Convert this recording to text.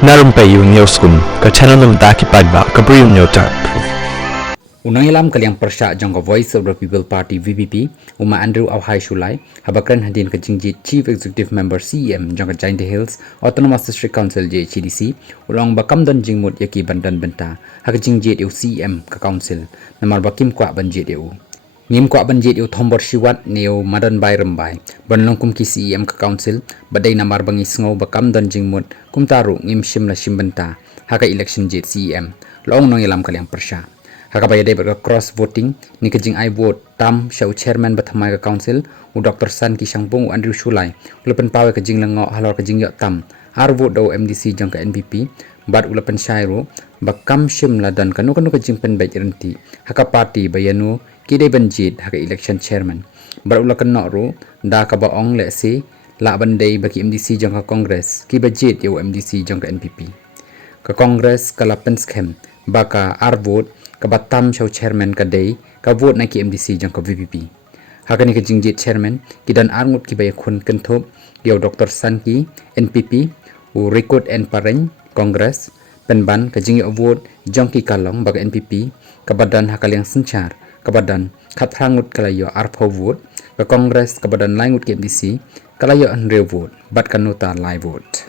Na Rympei U ke channel nabynta ki paidbah ke Bri U Hynñiewtrep. Unang ilam kaliang persya jong ka Voice of the People Party VPP uma Andrew Auhai Shulai habakran hadin ka jingjit Chief Executive Member CEM jong ka Giant Hills Autonomous District Council JCDC ulang bakam don jingmut yaki bandan benta hak jingjit u CEM ka council namar bakim kwah banjit u ngim kwah banjit u Thombor siwat neu Ma Madon Bri banlong kum ki CEM ka council badai namar bangi sngo bakam don jingmut kum taru ngim shimla shimbenta haka election jit CEM long nong ilam kaliang persya Hakabaya day berka cross voting ni kejing I vote tam syau chairman bathamai ka council u Dr. San ki sangpung u Andrew Shulai ulapan pawe kejing lengo halor kejing yok tam ar vote do MDC jong ka NPP bat ulapan syairu bakam shimla dan kanu kejing penbaik renti haka party bayanu kidai banjit haka election chairman bar ulakan nokru da ka baong le si la bandai baki MDC jong ka congress ki bajit yu MDC jong ka NPP ka congress kalapan scam baka ar vote kabatam syau chairman kadai ka vote na ki MDC jang ka VPP hakani ka jingjit chairman kidan arngut ki bay khun kenthop yo Dr. San ki NPP u record and pareng congress penban ka jing vote jang ki kalong bag NPP kabadan hakaliang senchar kabadan khatrangut kalayo arpho vote ka congress kabadan laingut ki MDC kalayo anrew vote bat kanuta live vote